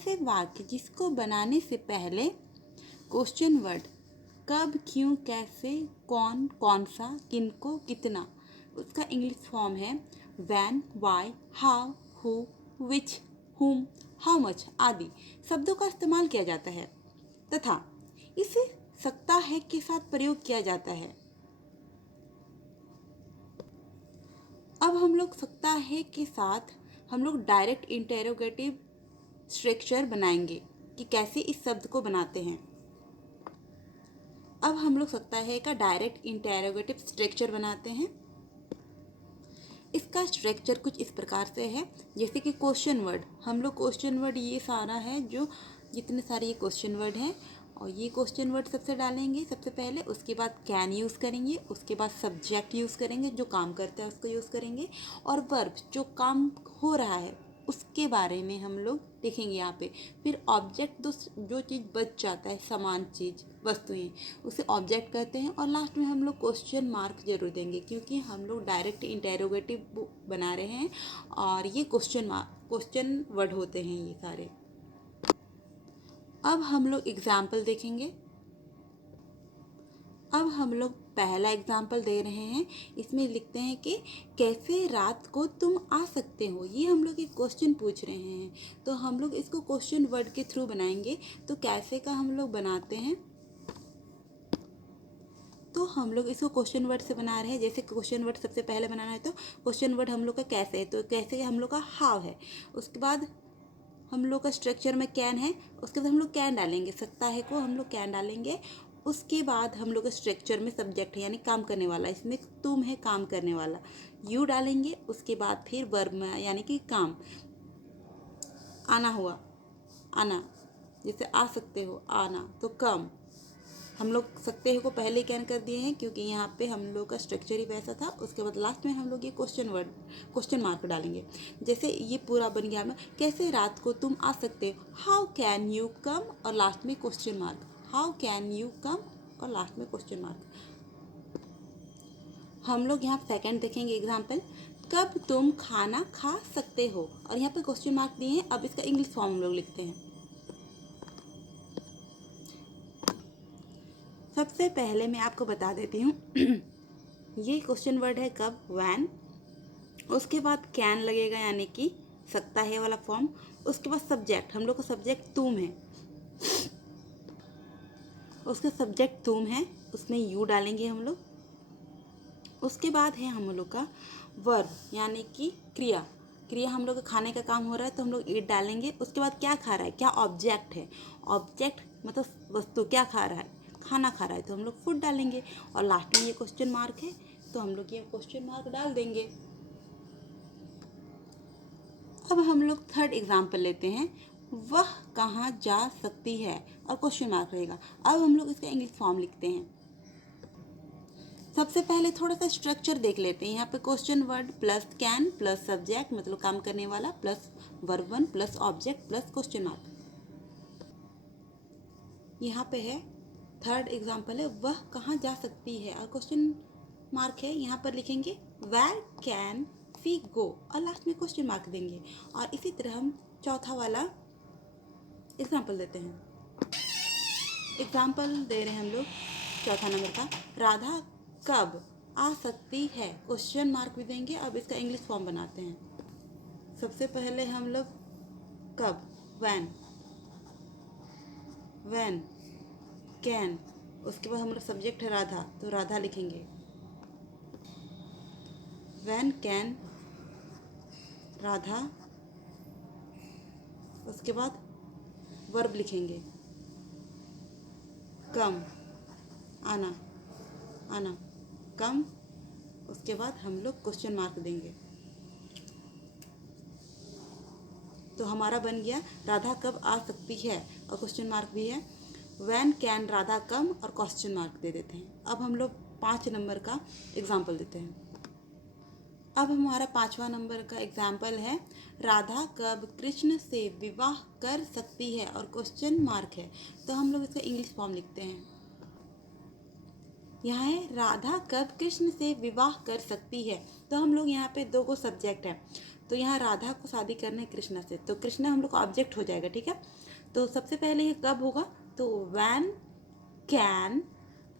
ऐसे वाक्य जिसको बनाने से पहले क्वेश्चन वर्ड कब, क्यों, कैसे, कौन, कौन सा, किनको, कितना, उसका इंग्लिश फॉर्म है व्हेन, व्हाई, हाउ, हु, विच, हुम, हाउ मच आदि शब्दों का इस्तेमाल किया जाता है तथा इसे सकता है के साथ प्रयोग किया जाता है। अब हम लोग सकता है के साथ हम लोग डायरेक्ट इंटेरोगेटिव स्ट्रक्चर बनाएंगे कि कैसे इस शब्द को बनाते हैं। अब हम लोग सकता है का डायरेक्ट इंटेरोगेटिव स्ट्रक्चर बनाते हैं। इसका स्ट्रक्चर कुछ इस प्रकार से है, जैसे कि क्वेश्चन वर्ड, हम लोग क्वेश्चन वर्ड ये सारा है जो जितने सारे ये क्वेश्चन वर्ड हैं और ये क्वेश्चन वर्ड सबसे डालेंगे सबसे पहले, उसके बाद कैन यूज़ करेंगे, उसके बाद सब्जेक्ट यूज़ करेंगे जो काम करता है उसको यूज़ करेंगे और वर्ब जो काम हो रहा है उसके बारे में हम लोग देखेंगे यहाँ पे। फिर ऑब्जेक्ट जो चीज़ बच जाता है समान चीज़ वस्तुएं उसे ऑब्जेक्ट कहते हैं और लास्ट में हम लोग क्वेश्चन मार्क जरूर देंगे क्योंकि हम लोग डायरेक्ट इंटेरोगेटिव बना रहे हैं और ये क्वेश्चन वर्ड होते हैं ये सारे। अब हम लोग एग्जाम्पल देखेंगे। अब हम लोग पहला एग्जाम्पल दे रहे हैं, इसमें लिखते हैं कि कैसे रात को तुम आ सकते हो। ये हम लोग एक क्वेश्चन पूछ रहे हैं तो हम लोग इसको क्वेश्चन वर्ड के थ्रू बनाएंगे। तो कैसे का हम लोग बनाते हैं, तो हम लोग इसको क्वेश्चन वर्ड से बना रहे हैं। जैसे क्वेश्चन वर्ड सबसे पहले बनाना है तो क्वेश्चन वर्ड हम लोग का कैसे है, तो कैसे हम लोग का हाउ है। उसके बाद हम लोग का स्ट्रक्चर में कैन है, उसके बाद हम लोग कैन डालेंगे, सकता है को हम लोग कैन डालेंगे। उसके बाद हम लोग का स्ट्रक्चर में सब्जेक्ट है यानी काम करने वाला, इसमें तुम है काम करने वाला, यू डालेंगे। उसके बाद फिर वर्ब में यानी कि काम, आना हुआ आना, जैसे आ सकते हो आना, तो कम। हम लोग सकते हैं को पहले कैन कर दिए हैं क्योंकि यहाँ पे हम लोग का स्ट्रक्चर ही वैसा था। उसके बाद लास्ट में हम लोग ये क्वेश्चन मार्क डालेंगे। जैसे ये पूरा बन गया हमें, कैसे रात को तुम आ सकते हो, हाउ कैन यू कम, और लास्ट में question mark, how can you come और लास्ट में क्वेश्चन मार्क। हम लोग यहाँ सेकंड देखेंगे एग्जाम्पल, कब तुम खाना खा सकते हो, और यहाँ पे क्वेश्चन मार्क दिए हैं। अब इसका इंग्लिश फॉर्म हम लोग लिखते हैं। सबसे पहले मैं आपको बता देती हूँ ये क्वेश्चन वर्ड है कब, व्हेन। उसके बाद कैन लगेगा यानी कि सकता है वाला फॉर्म। उसके बाद सब्जेक्ट, हम लोग का सब्जेक्ट तुम है, उसका सब्जेक्ट तुम है, उसमें यू डालेंगे हम लोग। उसके बाद है हम लोग का वर्ब यानी कि क्रिया, क्रिया हम लोग का खाने का काम हो रहा है तो हम लोग इट डालेंगे। उसके बाद क्या खा रहा है, क्या ऑब्जेक्ट है, ऑब्जेक्ट मतलब वस्तु क्या खा रहा है, खाना खा रहा है तो हम लोग फूड डालेंगे। और लास्ट में ये क्वेश्चन मार्क है तो हम लोग ये क्वेश्चन मार्क डाल देंगे। अब हम लोग थर्ड एग्जाम्पल लेते हैं, वह कहाँ जा सकती है, और क्वेश्चन मार्क रहेगा। अब हम लोग इसका इंग्लिश फॉर्म लिखते हैं। सबसे पहले थोड़ा सा स्ट्रक्चर देख लेते हैं। यहाँ पे question word plus can plus subject मतलब काम करने वाला plus verb one plus object plus question mark. यहाँ पे है थर्ड एग्जाम्पल है, वह कहाँ जा सकती है और क्वेश्चन मार्क है। यहाँ पर लिखेंगे वेयर कैन वी गो और लास्ट में क्वेश्चन मार्क देंगे। और इसी तरह हम चौथा वाला एग्जाम्पल देते हैं। एग्जाम्पल दे रहे हैं हम लोग चौथा नंबर का, राधा कब आ सकती है, क्वेश्चन मार्क भी देंगे। अब इसका इंग्लिश फॉर्म बनाते हैं। सबसे पहले हम लोग कब, व्हेन, व्हेन कैन, उसके बाद हम लोग सब्जेक्ट है राधा तो राधा लिखेंगे, व्हेन कैन राधा। उसके बाद वर्ब लिखेंगे कम, आना, आना, कम। उसके बाद हम लोग क्वेश्चन मार्क देंगे। तो हमारा बन गया राधा कब आ सकती है और क्वेश्चन मार्क भी है, व्हेन कैन राधा कम और क्वेश्चन मार्क दे देते हैं। अब हम लोग 5 नंबर का एग्जाम्पल देते हैं। अब हमारा 5वां नंबर का एग्जाम्पल है, राधा कब कृष्ण से विवाह कर सकती है और क्वेश्चन मार्क है। तो हम लोग इसका इंग्लिश फॉर्म लिखते हैं। यहाँ है राधा कब कृष्ण से विवाह कर सकती है, तो हम लोग यहाँ पे 2 को सब्जेक्ट है तो यहाँ राधा को शादी करना है कृष्णा से, तो कृष्णा हम लोग का ऑब्जेक्ट हो जाएगा, ठीक है। तो सबसे पहले ये कब होगा, तो when can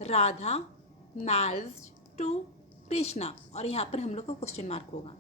Radha marriage to Krishna, और यहाँ पर हम लोग का क्वेश्चन मार्क होगा।